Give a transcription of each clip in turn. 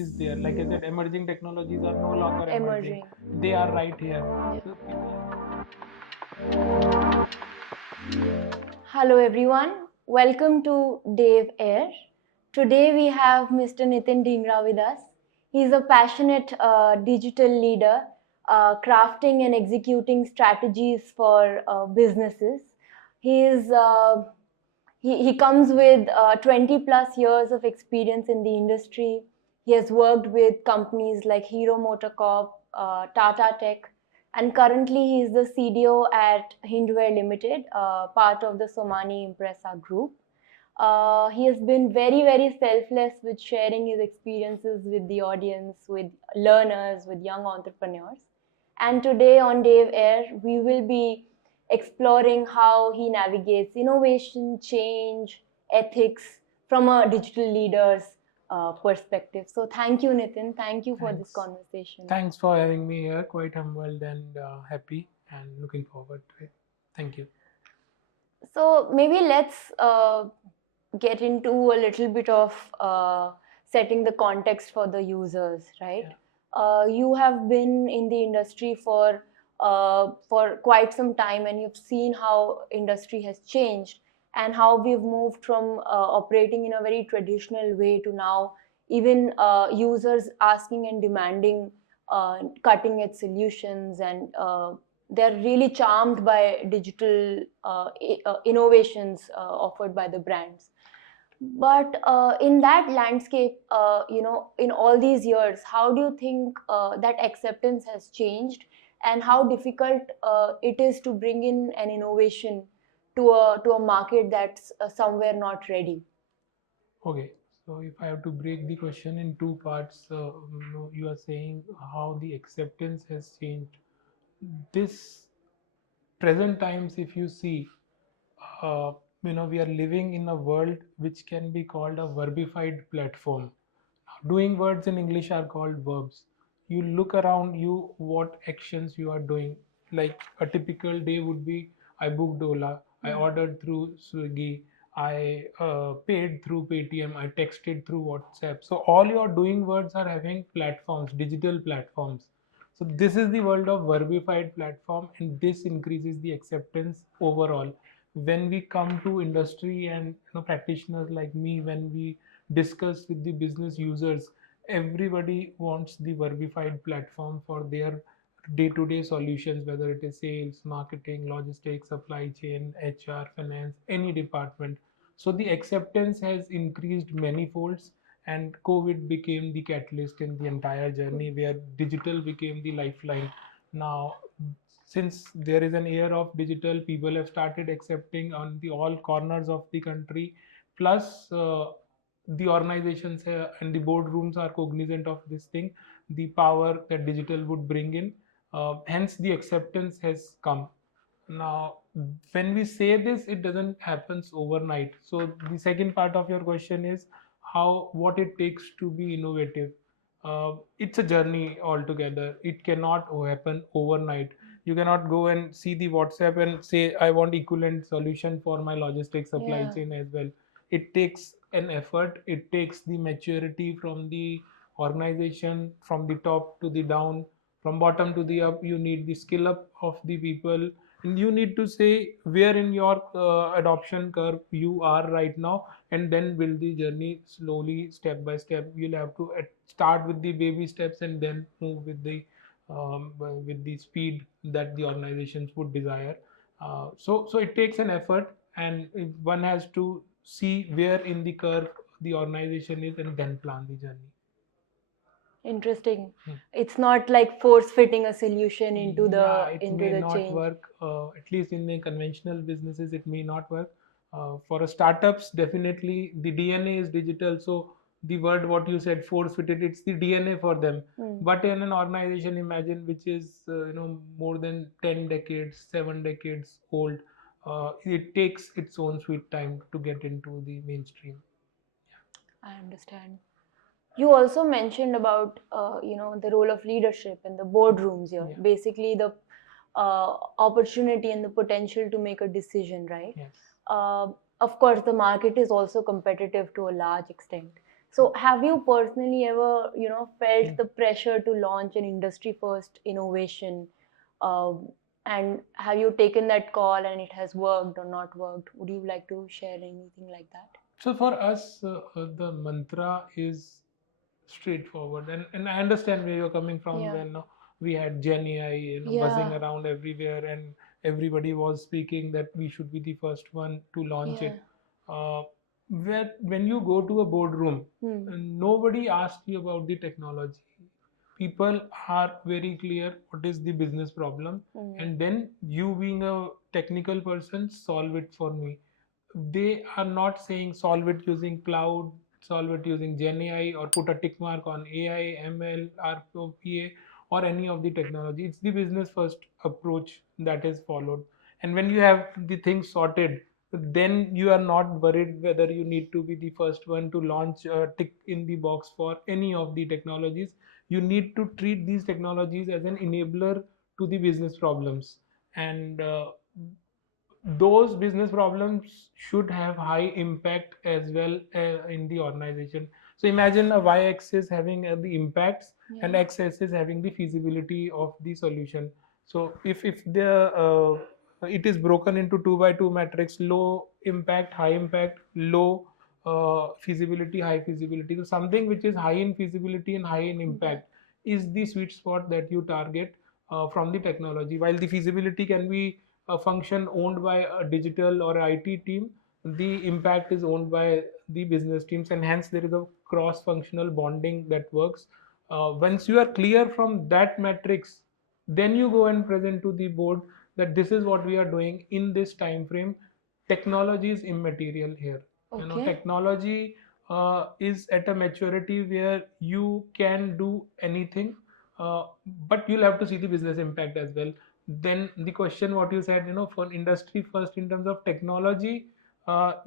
is there. Like I said, emerging technologies are no longer emerging. They are right here. So Hello everyone, welcome to DaveAIR. Today we have Mr. Nitin Dhingra with us. He is a passionate digital leader, crafting and executing strategies for businesses. He comes with 20 plus years of experience in the industry. He has worked with companies like Hero Motorcorp, Tata Tech, and currently he is the CDO at Hindware Limited, part of the Somani Impresa group. He has been very selfless with sharing his experiences with the audience, with learners, with young entrepreneurs. And today on DaveAIR, we will be exploring how he navigates innovation, change, ethics from a digital leader's perspective. So thank you, Nitin. Thank you for this conversation. Thanks for having me here. Quite humbled and happy and looking forward to it. Thank you. So maybe let's get into a little bit of setting the context for the users, right? Yeah. You have been in the industry for quite some time, and you've seen how industry has changed and how we've moved from operating in a very traditional way to now even users asking and demanding cutting edge solutions, and they're really charmed by digital innovations offered by the brands. But in that landscape, in all these years, how do you think that acceptance has changed, and how difficult it is to bring in an innovation to a market that's somewhere not ready? Okay, so if I have to break the question in two parts, you are saying how the acceptance has changed. This present times, if you see, we are living in a world which can be called a verbified platform. Doing words in English are called verbs. You look around you, what actions you are doing. Like a typical day would be, I booked Ola, I ordered through Swiggy, I paid through Paytm, I texted through WhatsApp. So all your doing words are having platforms, digital platforms. So this is the world of verbified platform, and this increases the acceptance overall. When we come to industry and practitioners like me, when we discuss with the business users, everybody wants the verbified platform for their day-to-day solutions, whether it is sales, marketing, logistics, supply chain, HR, finance, any department. So the acceptance has increased many folds, and COVID became the catalyst in the entire journey where digital became the lifeline. Now, since there is an era of digital, people have started accepting on the all corners of the country. Plus, the organizations and the boardrooms are cognizant of this thing, the power that digital would bring in. Hence, the acceptance has come. Now, when we say this, it doesn't happen overnight. So the second part of your question is what it takes to be innovative. It's a journey altogether. It cannot happen overnight. You cannot go and see the WhatsApp and say, I want equivalent solution for my logistics supply chain as well. It takes an effort. It takes the maturity from the organization, from the top to the down, from bottom to the up. You need the skill up of the people, and you need to say where in your adoption curve you are right now, and then build the journey slowly, step by step. You'll have to start with the baby steps and then move with the speed that the organizations would desire. So it takes an effort, and one has to see where in the curve the organization is and then plan the journey. Interesting. It's not like force fitting a solution into the it may not work. At least in the conventional businesses, it may not work. For a startups, definitely the DNA is digital. So the word what you said, force fitted, it's the DNA for them. But in an organization, imagine which is more than 10 decades, 7 decades old, it takes its own sweet time to get into the mainstream. I understand. You also mentioned about the role of leadership in the boardrooms here. Yeah. Basically, the opportunity and the potential to make a decision, right? Yes. Of course, the market is also competitive to a large extent. So have you personally ever, felt the pressure to launch an industry first innovation, um, and have you taken that call and it has worked or not worked? Would you like to share anything like that? So for us, the mantra is straightforward, and I understand where you're coming from. Yeah. When we had Gen AI, buzzing Yeah. around everywhere, and everybody was speaking that we should be the first one to launch Yeah. it. Uh, when you go to a boardroom, Hmm. nobody asks you about the technology. People are very clear what is the business problem, Hmm. and then you, being a technical person, solve it for me. They are not saying solve it using cloud, solve it using Gen AI, or put a tick mark on AI, ML, RPA, or any of the technology. It's the business first approach that is followed. And when you have the things sorted, then you are not worried whether you need to be the first one to launch a tick in the box for any of the technologies. You need to treat these technologies as an enabler to the business problems. And those business problems should have high impact as well in the organization. So imagine a y-axis having the impacts, and Yeah. x-axis having the feasibility of the solution. So if the it is broken into 2 by 2 matrix: low impact, high impact, low feasibility, high feasibility. So something which is high in feasibility and high in impact is the sweet spot that you target from the technology. While the feasibility can be a function owned by a digital or IT team, the impact is owned by the business teams, and hence there is a cross-functional bonding that works. Once you are clear from that matrix, then you go and present to the board that this is what we are doing in this time frame. Technology is immaterial here. Okay. Technology is at a maturity where you can do anything, uh, but you'll have to see the business impact as well. Then the question what you said, for industry first in terms of technology,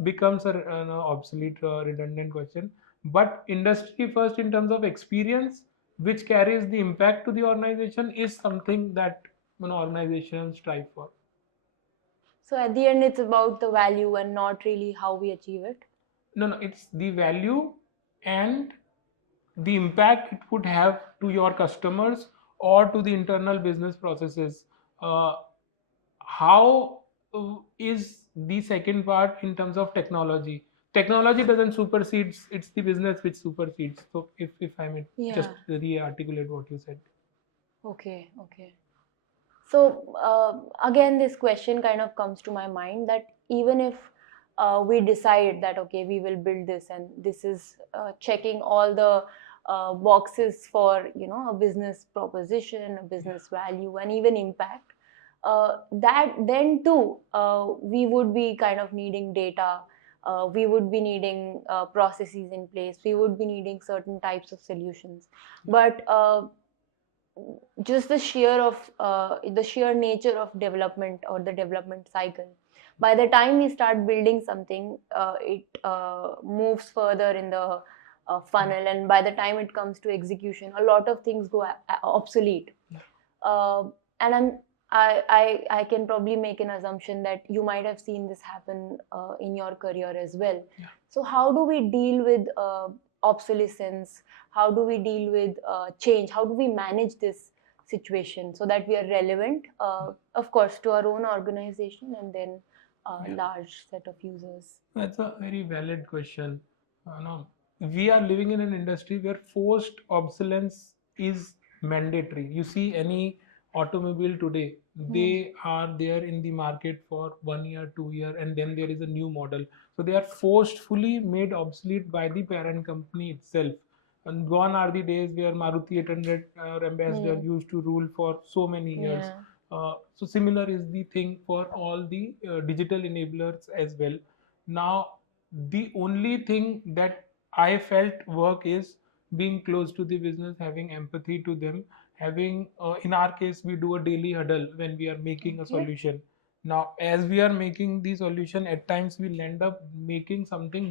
becomes an obsolete, redundant question. But industry first in terms of experience, which carries the impact to the organization, is something that organizations strive for. So at the end, it's about the value and not really how we achieve it. No, it's the value and the impact it would have to your customers or to the internal business processes. How is the second part in terms of technology? Technology doesn't supersedes; it's the business which supersedes. So if I may just Yeah. re-articulate what you said. Okay. Okay. So again, this question kind of comes to my mind that even if we decide that okay, we will build this and this is checking all the boxes for a business proposition, a business value, and even impact, that then too we would be kind of needing data. We would be needing processes in place. We would be needing certain types of solutions, but just the sheer nature of development or the development cycle, by the time we start building something, it moves further in the funnel, and by the time it comes to execution, a lot of things go obsolete. uh, and I can probably make an assumption that you might have seen this happen in your career as well. Yeah. So how do we deal with obsolescence? How do we deal with change? How do we manage this situation so that we are relevant, of course, to our own organization and then a Yeah. large set of users? That's a very valid question. No, we are living in an industry where forced obsolescence is mandatory. You see any automobile today, Hmm. they are there in the market for 1 year, 2 year, and then there is a new model. So they are forcefully made obsolete by the parent company itself. And gone are the days where Maruti 800 ambassador Hmm. used to rule for so many years. Yeah. So similar is the thing for all the digital enablers as well. Now, the only thing that I felt work is being close to the business, having empathy to them, having, in our case, we do a daily huddle when we are making a Okay. solution. Now, as we are making the solution, at times we'll end up making something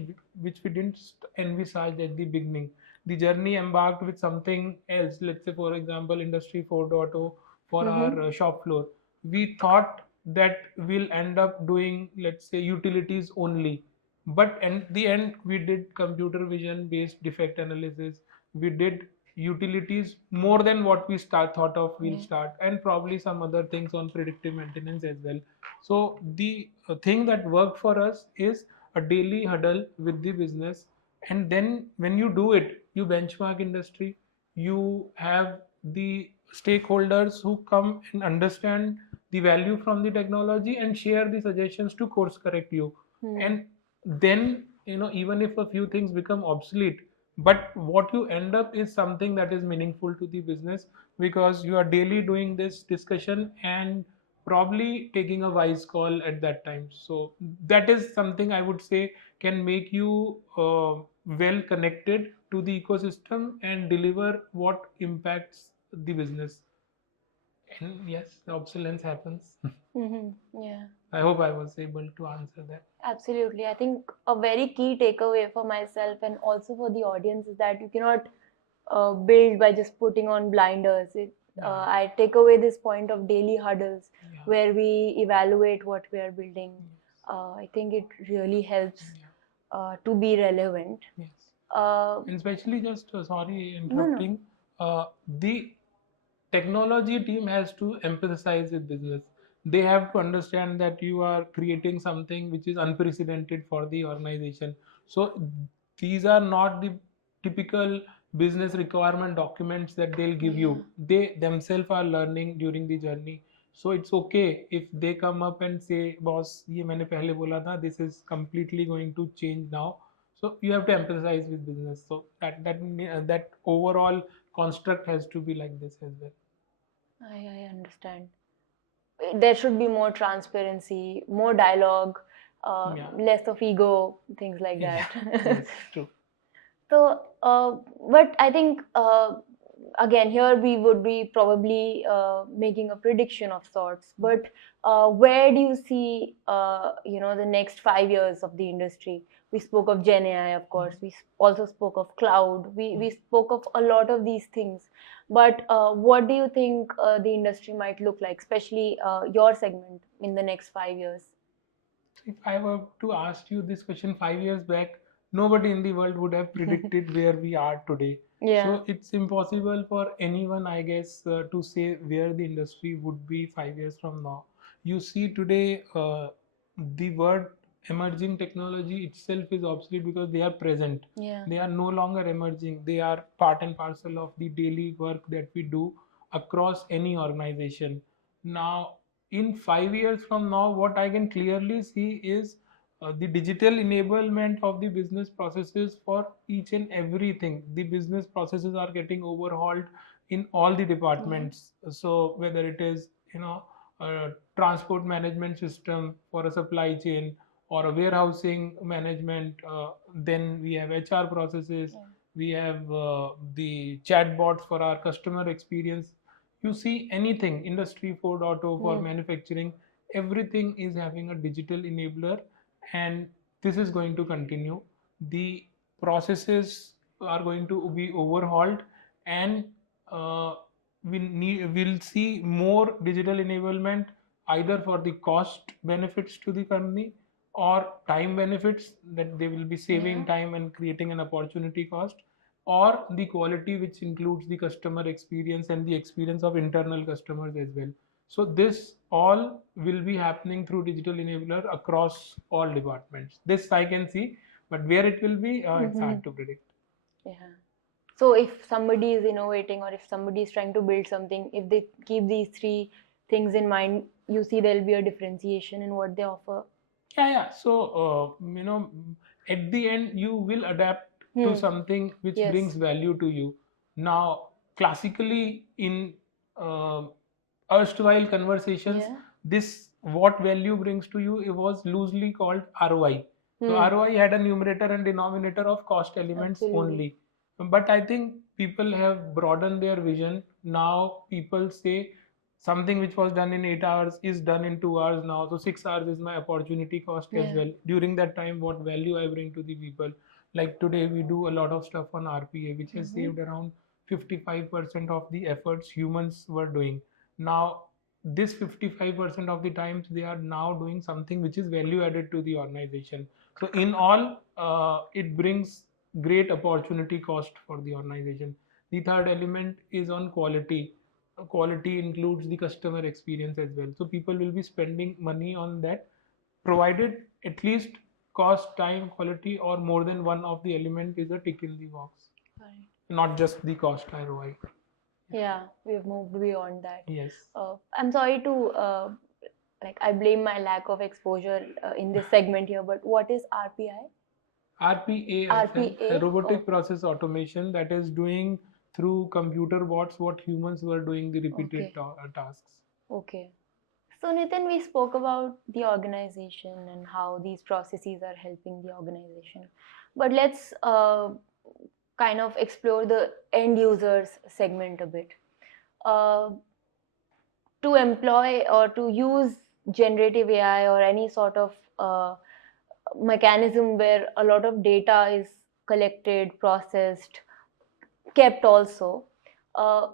which we didn't envisage at the beginning. The journey embarked with something else. Let's say, for example, Industry 4.0 for our Mm-hmm. shop floor. We thought that we'll end up doing, let's say, utilities only. But at the end, we did computer vision based defect analysis. We did utilities more than what we thought of we'll start, and probably some other things on predictive maintenance as well. So the thing that worked for us is a daily huddle with the business, and then when you do it, you benchmark industry. You have the stakeholders who come and understand the value from the technology and share the suggestions to course correct you. And then, even if a few things become obsolete, but what you end up is something that is meaningful to the business, because you are daily doing this discussion and probably taking a wise call at that time. So that is something I would say can make you well connected to the ecosystem and deliver what impacts the business. And yes, the obsolescence happens. Yeah. I hope I was able to answer that. Absolutely. I think a very key takeaway for myself and also for the audience is that you cannot build by just putting on blinders. I take away this point of daily huddles where we evaluate what we are building. I think it really helps to be relevant. Yes. And especially just sorry interrupting. The technology team has to empathize with business. They have to understand that you are creating something which is unprecedented for the organization. So these are not the typical business requirement documents that they'll give you. They themselves are learning during the journey. So it's okay if they come up and say, boss, ये मैंने पहले बोला था, this is completely going to change now. So you have to empathize with business. So that overall construct has to be like this as well. I understand. There should be more transparency, more dialogue, less of ego, things like that. Yes, true. So, but I think again here we would be probably making a prediction of sorts. But where do you see the next 5 years of the industry? We spoke of Gen AI, of course. We also spoke of cloud. We spoke of a lot of these things. But what do you think the industry might look like, especially your segment in the next 5 years? If I were to ask you this question 5 years back, nobody in the world would have predicted where we are today. So it's impossible for anyone, I guess, to say where the industry would be 5 years from now. You see today, the word emerging technology itself is obsolete because they are present. They are no longer emerging. They are part and parcel of the daily work that we do across any organization. Now, in 5 years from now, what I can clearly see is the digital enablement of the business processes for each and everything. The business processes are getting overhauled in all the departments. So whether it is a transport management system for a supply chain or a warehousing management, then we have HR processes. We have the chatbots for our customer experience. You see anything industry 4.0 for manufacturing, everything is having a digital enabler, and this is going to continue. The processes are going to be overhauled, and uh, we'll see more digital enablement, either for the cost benefits to the company or time benefits, that they will be saving time and creating an opportunity cost, or the quality, which includes the customer experience and the experience of internal customers as well. So this all will be happening through digital enabler across all departments. This I can see, but where it will be, it's hard to predict. Yeah. So if somebody is innovating or if somebody is trying to build something, if they keep these three things in mind, you see there'll be a differentiation in what they offer. Yeah. So at the end, you will adapt to something which brings value to you. Now, classically in uh, erstwhile conversations, this what value brings to you, it was loosely called ROI. So ROI had a numerator and denominator of cost elements only. But I think people have broadened their vision. Now people say something which was done in 8 hours is done in 2 hours now. So 6 hours is my opportunity cost as well. During that time, what value I bring to the people? Like today, we do a lot of stuff on RPA, which has saved around 55% of the efforts humans were doing. Now, this 55% of the times they are now doing something which is value added to the organization. So in all, it brings great opportunity cost for the organization. The third element is on quality. Quality includes the customer experience as well. So people will be spending money on that, provided at least cost, time, quality, or more than one of the element is a tick in the box. Right. Not just the cost ROI. Yeah, we've moved beyond that. Yes. I'm sorry to I blame my lack of exposure in this segment here, but what is RPI? RPA, RPA? robotic process automation, that is doing through computer bots what humans were doing the repeated Okay. tasks. Okay. So Nitin, we spoke about the organization and how these processes are helping the organization. But let's kind of explore the end users segment a bit. Uh, to employ or to use generative AI or any sort of mechanism where a lot of data is collected, processed, kept also, uh,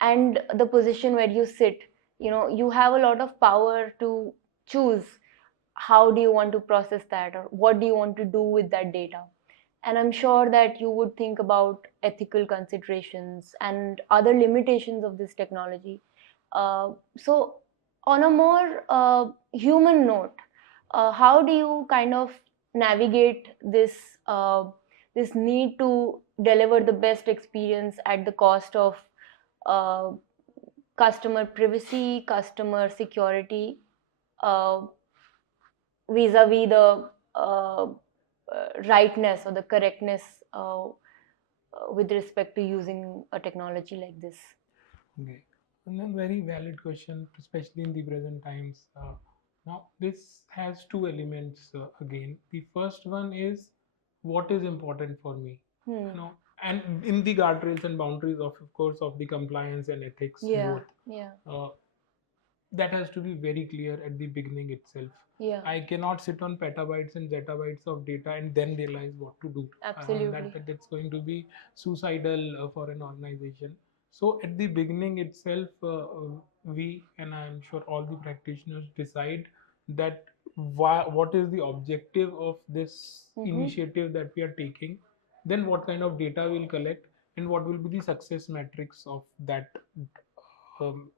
and the position where you sit, you have a lot of power to choose how do you want to process that or what do you want to do with that data. And I'm sure that you would think about ethical considerations and other limitations of this technology. So on a more human note, how do you kind of navigate this need to deliver the best experience at the cost of uh, customer privacy, customer security, uh, vis-a-vis the rightness or the correctness with respect to using a technology like this? Okay. And then very valid question, especially in the present times. Now, this has two elements again. The first one is what is important for me, and in the guardrails and boundaries of course, of the compliance and ethics Yeah, both. yeah, That has to be very clear at the beginning itself. yeah. I cannot sit on petabytes and zettabytes of data and then realize what to do. Absolutely. That's going to be suicidal for an organization. So at the beginning itself, we, and I'm sure all the practitioners, decide that what is the objective of this initiative that we are taking, then what kind of data we'll collect, and what will be the success metrics of that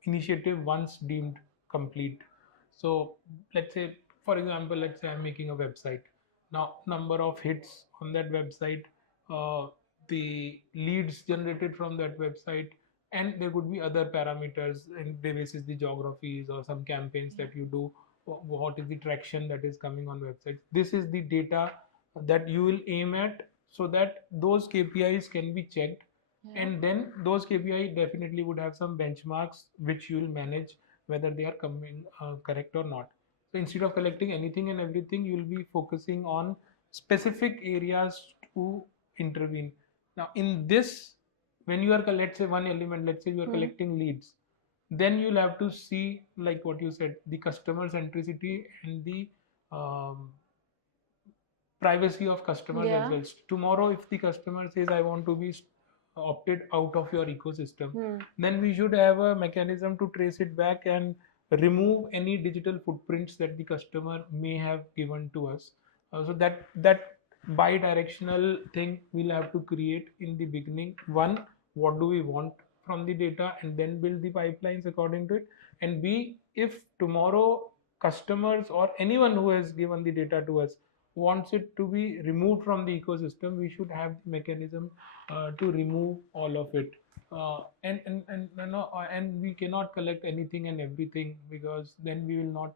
initiative once deemed complete. So let's say, for example, let's say I'm making a website. Now, number of hits on that website, the leads generated from that website, and there could be other parameters, and basis the geographies or some campaigns that you do. What is the traction that is coming on websites? This is the data that you will aim at, so that those KPIs can be checked. Yeah. And then those KPI definitely would have some benchmarks which you will manage whether they are coming correct or not. So instead of collecting anything and everything, you will be focusing on specific areas to intervene. Now, in this, when you are, let's say, one element, let's say you are collecting leads, then you'll have to see, like what you said, the customer centricity and the um, privacy of customers as well. Tomorrow, if the customer says, I want to be opted out of your ecosystem, then we should have a mechanism to trace it back and remove any digital footprints that the customer may have given to us. So that bi-directional thing we'll have to create in the beginning. One, what do we want from the data, and then build the pipelines according to it. And B, if tomorrow customers or anyone who has given the data to us wants it to be removed from the ecosystem, we should have the mechanism to remove all of it. And we cannot collect anything and everything, because then we will not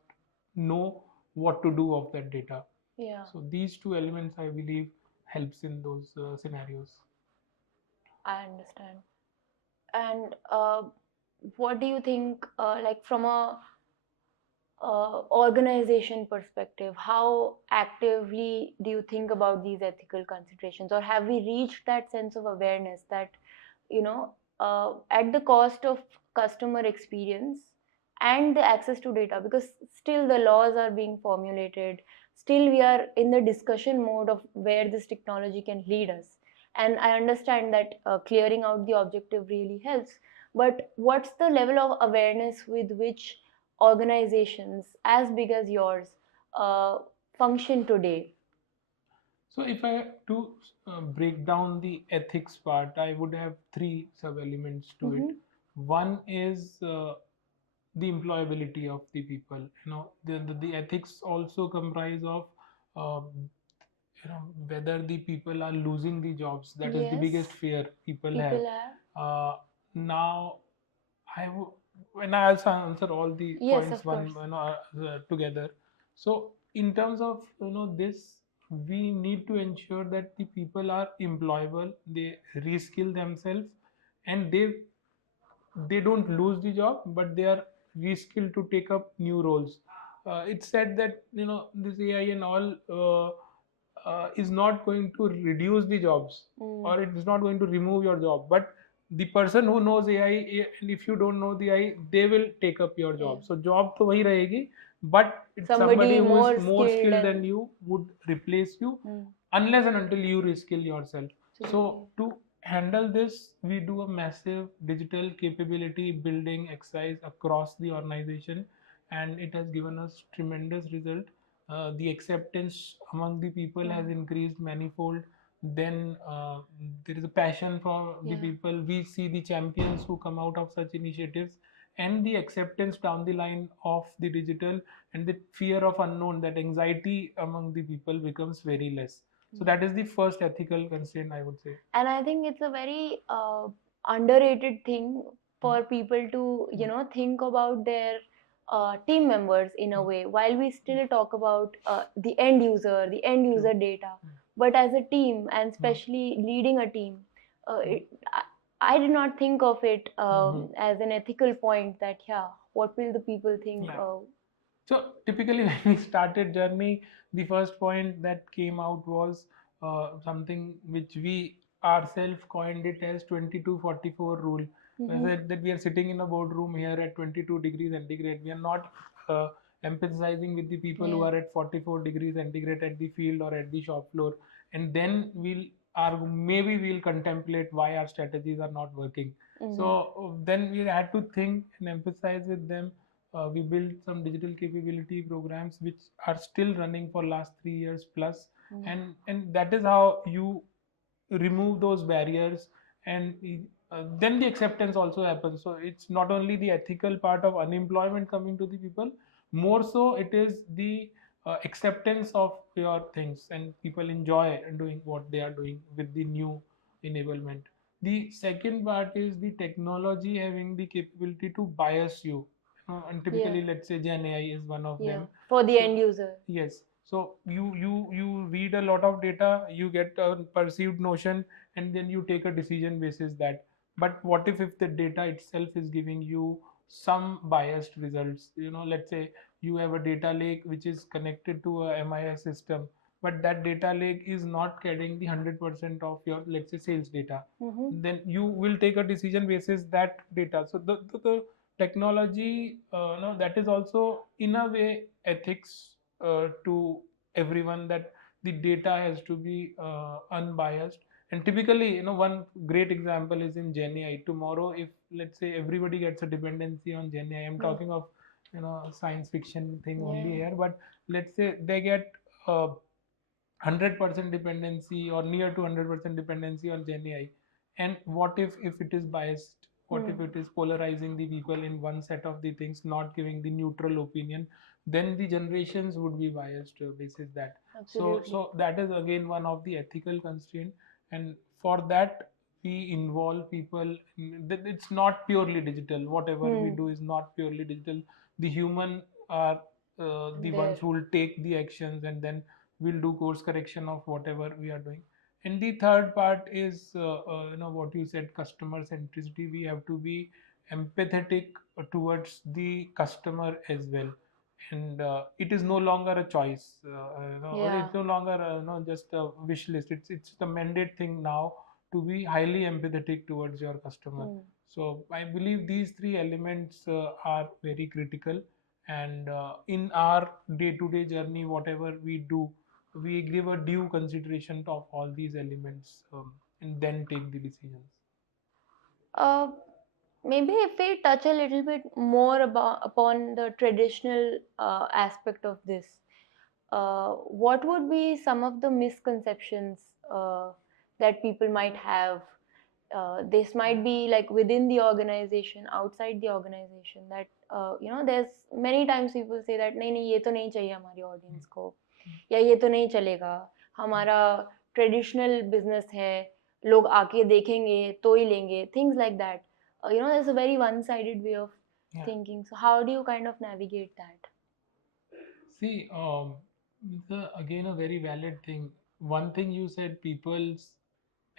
know what to do of that data. Yeah. So these two elements, I believe, helps in those scenarios. I understand. And what do you think, like from a organization perspective, how actively do you think about these ethical considerations, or have we reached that sense of awareness that at the cost of customer experience and the access to data, because still the laws are being formulated, still we are in the discussion mode of where this technology can lead us. And I understand that clearing out the objective really helps, but what's the level of awareness with which organizations as big as yours function today? So if I have to break down the ethics part, I would have three sub elements to it. One is the employability of the people. The ethics also comprise of whether the people are losing the jobs. That is the biggest fear people have. Now I w- when I also answer all the points one together. So in terms of this, we need to ensure that the people are employable, they reskill themselves, and they don't lose the job, but they are reskilled to take up new roles. It's said that this AI and all is not going to reduce the jobs, or it is not going to remove your job, but the person who knows AI, and if you don't know the AI, they will take up your job. So job to wahi rahegi, but it's somebody who is more skilled than you would replace you, unless and until you reskill yourself. So to handle this, we do a massive digital capability building exercise across the organization, and it has given us tremendous result. The acceptance among the people has increased manifold. Then there is a passion for the people. We see the champions who come out of such initiatives, and the acceptance down the line of the digital, and the fear of unknown, that anxiety among the people becomes very less. So that is the first ethical constraint, I would say. And I think it's a very underrated thing for people to, think about their team members in a way. While we still talk about the end user data, but as a team, and especially leading a team, I did not think of it as an ethical point that, what will the people think? So typically, when we started journey, the first point that came out was something which we ourselves coined it as 22-44 rule. That we are sitting in a boardroom here at 22 degrees centigrade. We are not empathizing with the people who are at 44 degrees centigrade at the field or at the shop floor, and then maybe we'll contemplate why our strategies are not working. So then we had to think and emphasize with them. We built some digital capability programs which are still running for last 3 years plus, and that is how you remove those barriers, and then the acceptance also happens. So it's not only the ethical part of unemployment coming to the people, more so it is the acceptance of your things, and people enjoy doing what they are doing with the new enablement. The second part is the technology having the capability to bias you. And typically, let's say Gen AI is one of them for the end user. Yes. So you read a lot of data, you get a perceived notion, and then you take a decision basis that. But what if the data itself is giving you some biased results? Let's say you have a data lake which is connected to a MIS system, but that data lake is not carrying the 100% of your, let's say, sales data. Then you will take a decision basis that data. So the technology, that is also in a way ethics to everyone, that the data has to be unbiased. And typically, one great example is in Gen AI. Tomorrow, if let's say everybody gets a dependency on Gen AI, I'm talking of science fiction thing only here, but let's say they get 100% dependency or near to 100% dependency on Gen AI. And what if it is biased? What if it is polarizing the people in one set of the things, not giving the neutral opinion? Then the generations would be biased basis that. So that is again one of the ethical constraint, and for that we involve people. It's not purely digital. Whatever we do is not purely digital. The human are the ones who will take the actions, and then we'll do course correction of whatever we are doing. And the third part is what you said, customer centricity. We have to be empathetic towards the customer as well, and it is no longer a choice. It's no longer just a wish list. It's the mandate thing now to be highly empathetic towards your customer. So I believe these three elements are very critical, and in our day-to-day journey, whatever we do, we give a due consideration of all these elements, and then take the decisions. Maybe if we touch a little bit more upon the traditional aspect of this, what would be some of the misconceptions that people might have? This might be like within the organization, outside the organization, that there's many times people say that नहीं नहीं ये तो नहीं चाहिए हमारी audience को, या ये तो नहीं चलेगा, हमारा ट्रेडिशनल बिजनेस है, लोग आके देखेंगे तो ही लेंगे, things like that. There's a very one-sided way of thinking. So how do you kind of navigate that? See, again, a very valid thing. One thing you said, people's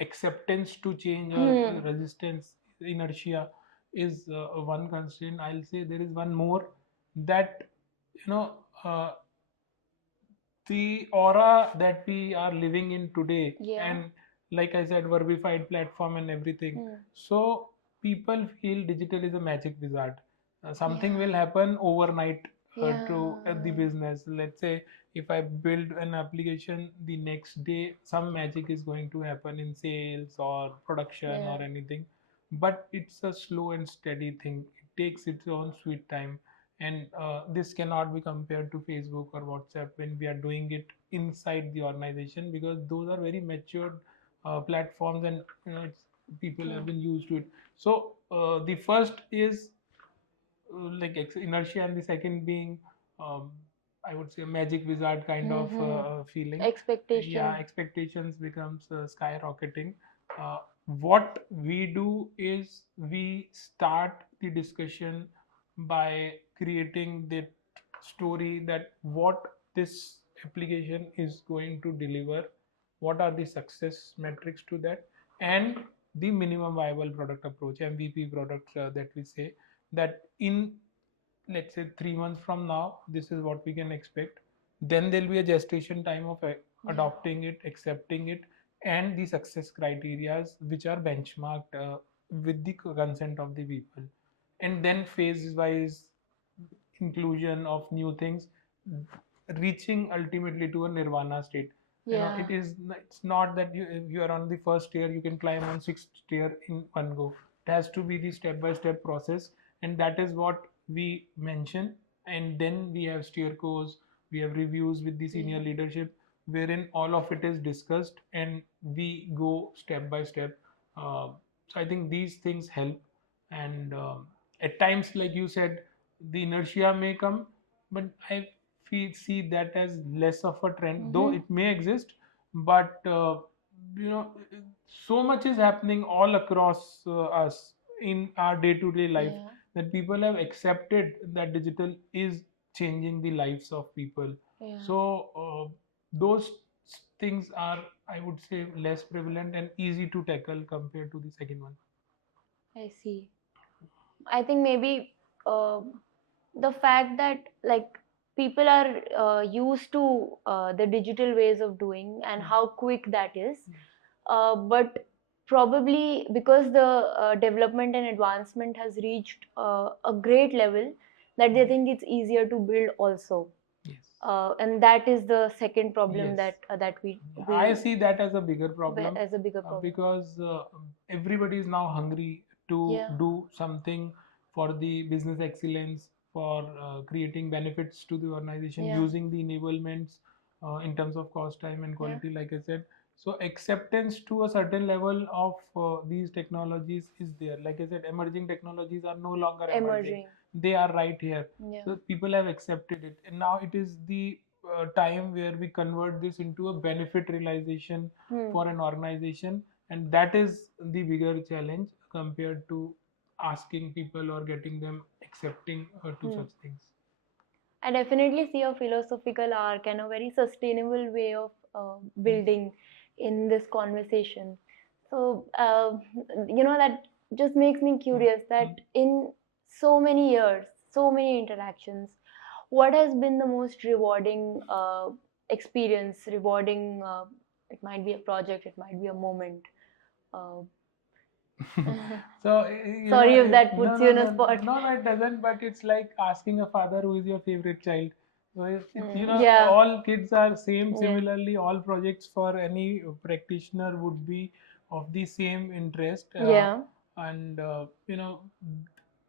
acceptance to change or resistance, inertia is one constraint. I'll say there is one more, that, you know, the aura that we are living in today, and like I said, verbified platform and everything. So people feel digital is a magic wizard. Something will happen overnight to the business. Let's say if I build an application, the next day some magic is going to happen in sales or production or anything. But it's a slow and steady thing. It takes its own sweet time, and this cannot be compared to Facebook or WhatsApp when we are doing it inside the organization, because those are very matured platforms, and people have been used to it. So the first is like inertia, and the second being, I would say, a magic wizard kind of feeling. Expectations becomes skyrocketing. What we do is we start the discussion by creating the story that what this application is going to deliver, what are the success metrics to that, and the minimum viable product approach, MVP product, that we say, that in, let's say, 3 months from now, this is what we can expect. Then there'll be a gestation time of adopting it, accepting it, and the success criteria which are benchmarked with the consent of the people. And then phase wise inclusion of new things, reaching ultimately to a nirvana state. It's not that you are on the first tier, you can climb on sixth tier in one go. It has to be the step by step process, and that is what we mention. And then we have steer course, we have reviews with the senior leadership, wherein all of it is discussed and we go step by step. So I think these things help. And at times, like you said, the inertia may come, but I see that as less of a trend, though it may exist. But you know so much is happening all across us in our day-to-day life, that people have accepted that digital is changing the lives of people. So those things are, I would say, less prevalent and easy to tackle compared to the second one. I see. I think maybe the fact that like people are used to the digital ways of doing and how quick that is, but probably because the development and advancement has reached a great level, that they think it's easier to build also. And that is the second problem that we I see that as a bigger problem, because everybody is now hungry to do something for the business excellence, for creating benefits to the organization, using the enablements in terms of cost, time, and quality, like I said. So acceptance to a certain level of these technologies is there. Like I said, emerging technologies are no longer emerging. They are right here. So people have accepted it, and now it is the time where we convert this into a benefit realization for an organization, and that is the bigger challenge compared to asking people or getting them accepting to such things. I definitely see a philosophical arc and a very sustainable way of building in this conversation. So, that just makes me curious that in so many years, so many interactions, what has been the most rewarding experience? Rewarding, it might be a project, it might be a moment. So sorry if that puts you in a spot. No, it doesn't. But it's like asking a father who is your favorite child. So all kids are same. Similarly, all projects for any practitioner would be of the same interest. And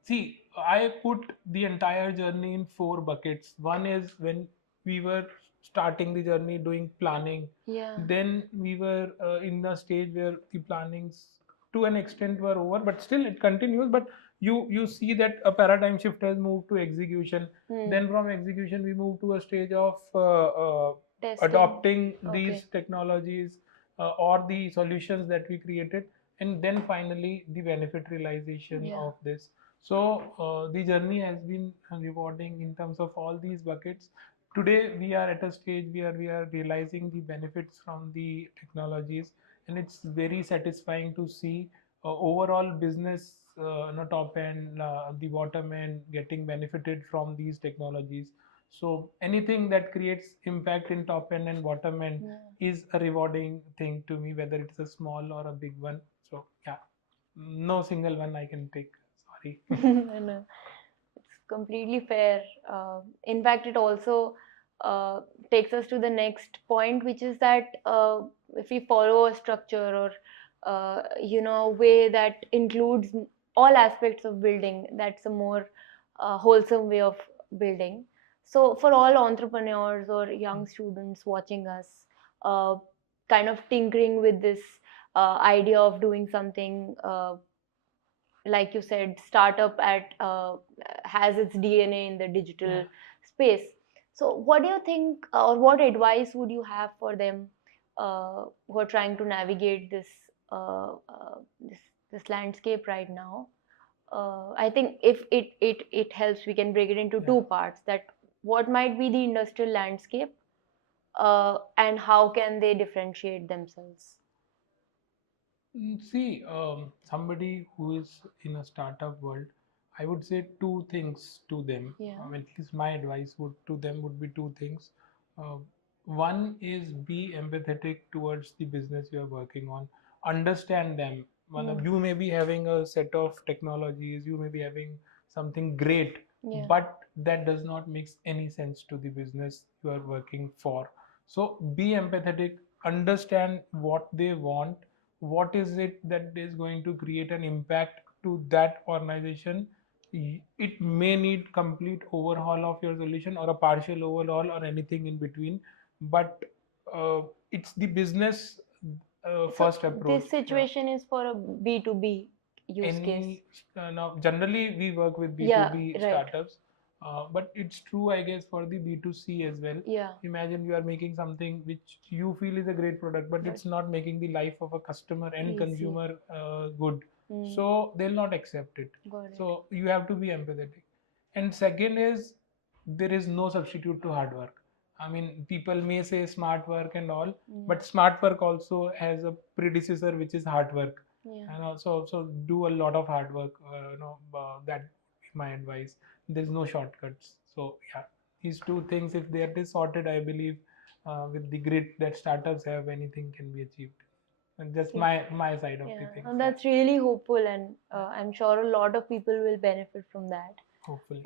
see, I put the entire journey in 4 buckets. One is when we were starting the journey, doing planning. Yeah. Then we were in the stage where the plannings to an extent were over, but still it continues. But you see that a paradigm shift has moved to execution. Then from execution we move to a stage of Testing. adopting Okay. these technologies or the solutions that we created, and then finally the benefit realization Yeah. of this. So the journey has been rewarding in terms of all these buckets. Today we are at a stage where we are realizing the benefits from the technologies, and it's very satisfying to see overall business, top end, the bottom end getting benefited from these technologies. So anything that creates impact in top end and bottom end is a rewarding thing to me, whether it's a small or a big one. So yeah, no single one I can take. Sorry. No, it's completely fair. In fact, it also takes us to the next point, which is that if we follow a structure or a way that includes all aspects of building, that's a more wholesome way of building. So, for all entrepreneurs or young students watching us, uh, kind of tinkering with this idea of doing something. Like you said, startup at has its DNA in the digital space. So, what do you think, or what advice would you have for them who are trying to navigate this landscape right now? I think if it helps, we can break it into two parts. That what might be the industrial landscape, and how can they differentiate themselves? See, somebody who is in a startup world, I would say two things to them. Yeah. At least my advice would to them would be two things. Uh, One is be empathetic towards the business you are working on. Understand them. You may be having a set of technologies, you may be having something great, but that does not make any sense to the business you are working for. So be empathetic, understand what they want, what is it that is going to create an impact to that organization. It may need complete overhaul of your solution or a partial overhaul or anything in between, but uh, it's the business first approach. This situation is for a B2B use case. Now generally we work with B2B startups, but it's true I guess for the B2C as well. Imagine you are making something which you feel is a great product, but it's not making the life of a customer and consumer good. So they'll not accept it. So you have to be empathetic. And second is, there is no substitute to hard work. I mean, people may say smart work and all, but smart work also has a predecessor, which is hard work. And also do a lot of hard work. That would be my advice. There's no shortcuts. So yeah, these two things, if they are sorted, I believe with the grit that startups have, anything can be achieved. And that's my side of the thing. And that's really hopeful, and I'm sure a lot of people will benefit from that. Hopefully.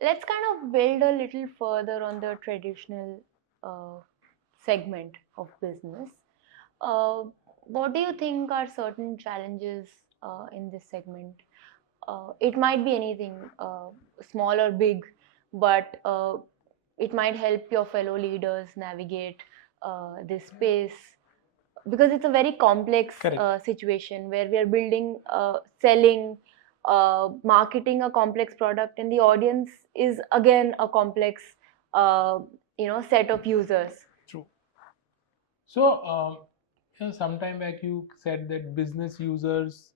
Let's kind of build a little further on the traditional segment of business. What do you think are certain challenges in this segment? It might be anything, small or big, but it might help your fellow leaders navigate this space, because it's a very complex situation where we are building, selling, marketing a complex product, and the audience is again a complex set of users. True. So, sometime back you said that business users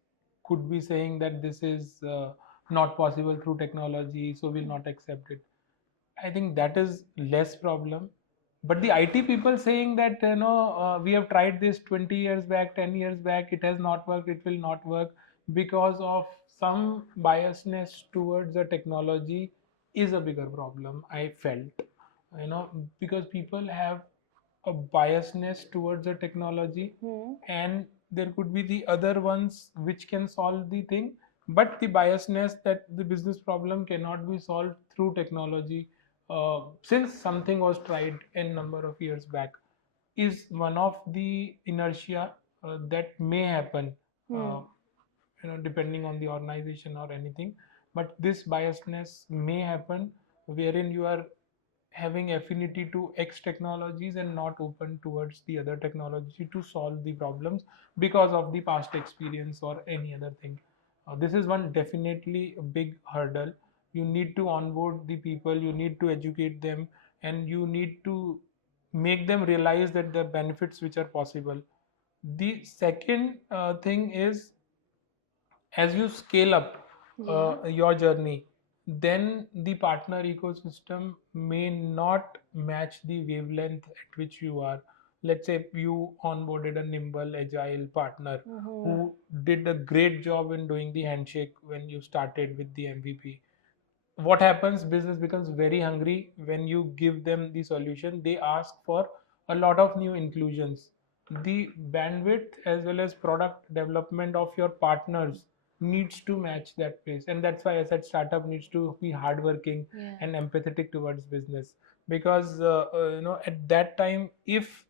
could be saying that this is not possible through technology, so we'll not accept it. I think that is less problem. But the IT people saying that we have tried this 20 years back, 10 years back, it has not worked, it will not work because of some biasness towards the technology is a bigger problem. I felt, because people have a biasness towards the technology, and there could be the other ones which can solve the thing, but the biasness that the business problem cannot be solved through technology, since something was tried a number of years back, is one of the inertia that may happen, depending on the organization or anything. But this biasness may happen wherein you are having affinity to X technologies and not open towards the other technology to solve the problems because of the past experience or any other thing. This is one definitely a big hurdle. You need to onboard the people, you need to educate them, and you need to make them realize that the benefits which are possible. The second thing is, as you scale up your journey, then the partner ecosystem may not match the wavelength at which you are. Let's say you onboarded a nimble agile partner who did a great job in doing the handshake when you started with the MVP. What happens, business becomes very hungry when you give them the solution. They ask for a lot of new inclusions. The bandwidth as well as product development of your partners needs to match that pace, and that's why I said startup needs to be hardworking and empathetic towards business, because at that time, if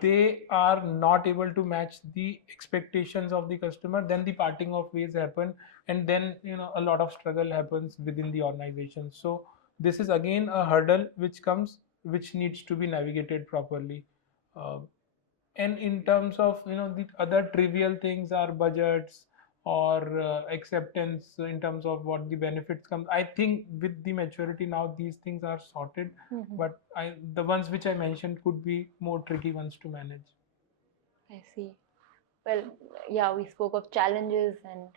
they are not able to match the expectations of the customer, then the parting of ways happen, and then a lot of struggle happens within the organization. So this is again a hurdle which comes, which needs to be navigated properly. uh, and in terms of the other trivial things are budgets or acceptance in terms of what the benefits come. I think with the maturity now these things are sorted. But the ones which I mentioned could be more tricky ones to manage. I see. Well, yeah, we spoke of challenges and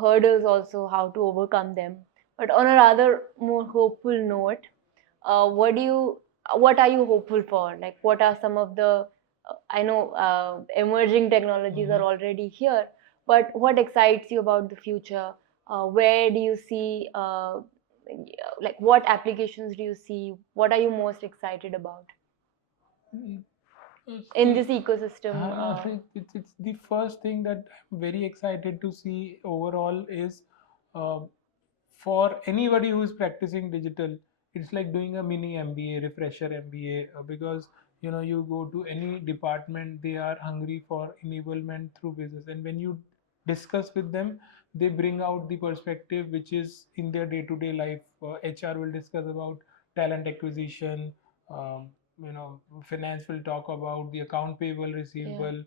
hurdles also, how to overcome them. But on a rather more hopeful note, what do you what are you hopeful for? Like, what are some of the I know emerging technologies are already here, but what excites you about the future? Where do you see like what applications do you see? What are you most excited about Mm, in See, this ecosystem? it's the first thing that I'm very excited to see overall is, uh, for anybody who is practicing digital, it's like doing a mini MBA, refresher MBA, because you go to any department, they are hungry for enablement through business, and when you discuss with them, they bring out the perspective which is in their day-to-day life. HR will discuss about talent acquisition. um, Finance will talk about the account payable, receivable.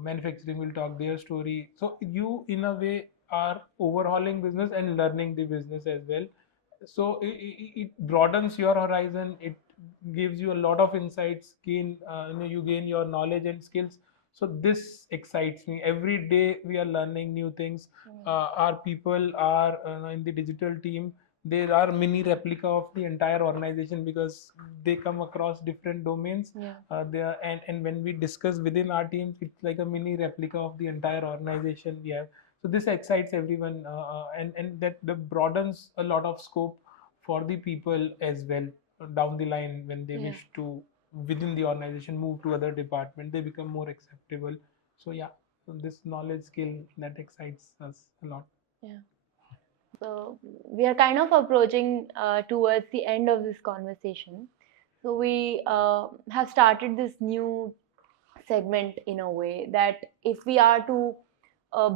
Manufacturing will talk their story. So you in a way are overhauling business and learning the business as well. So it broadens your horizon, it gives you a lot of insights, you gain your knowledge and skills. So this excites me. Every day we are learning new things. Our people are in the digital team, they are mini replica of the entire organization, because they come across different domains. And when we discuss within our teams, it's like a mini replica of the entire organization we have. So this excites everyone, and that broadens a lot of scope for the people as well. Down the line, when they wish to within the organization move to other department, they become more acceptable. So yeah, so this knowledge skill that excites us a lot. Yeah. So we are kind of approaching towards the end of this conversation. So we have started this new segment in a way that if we are to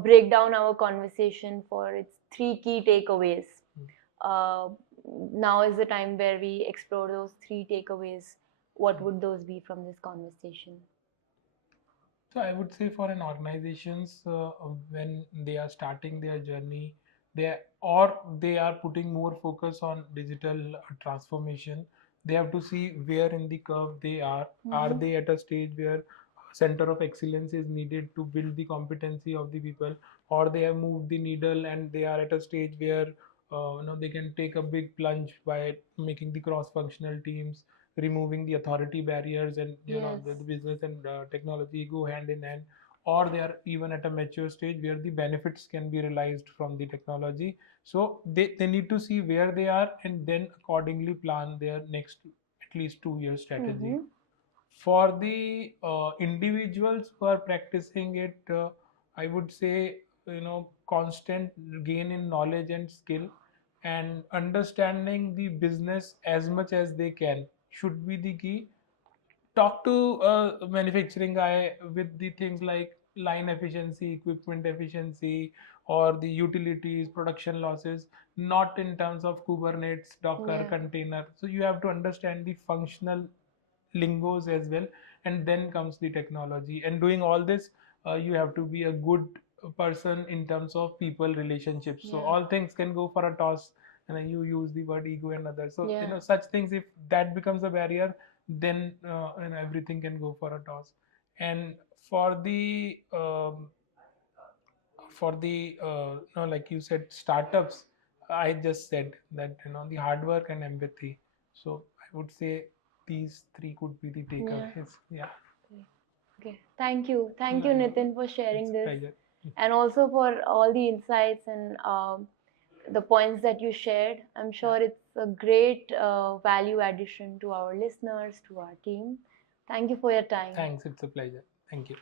break down our conversation for its three key takeaways, uh, now is the time where we explore those three takeaways. What would those be from this conversation? So I would say for an organizations, when they are starting their journey, they are putting more focus on digital transformation. They have to see where in the curve they are. Are they at a stage where center of excellence is needed to build the competency of the people, or they have moved the needle and they are at a stage where they can take a big plunge by making the cross-functional teams, removing the authority barriers, and the business and technology go hand in hand. Or they are even at a mature stage where the benefits can be realized from the technology. So they need to see where they are and then accordingly plan their next at least 2 year strategy. For the individuals who are practicing it, I would say constant gain in knowledge and skill, and understanding the business as much as they can should be the key. Talk to a manufacturing guy with the things like line efficiency, equipment efficiency, or the utilities, production losses, not in terms of Kubernetes, Docker, container. So you have to understand the functional lingos as well, and then comes the technology. And doing all this, you have to be a good person in terms of people relationships. So all things can go for a toss, and then you use the word ego and others. So such things, if that becomes a barrier, then everything can go for a toss. And for the like you said, startups, I just said that the hard work and empathy. So I would say these three could be the takeaways. Yeah. Okay. Thank you. Thank you, Nitin, for sharing this. Pleasure. And also for all the insights and the points that you shared. I'm sure it's a great value addition to our listeners, to our team. Thank you for your time. Thanks. It's a pleasure. Thank you.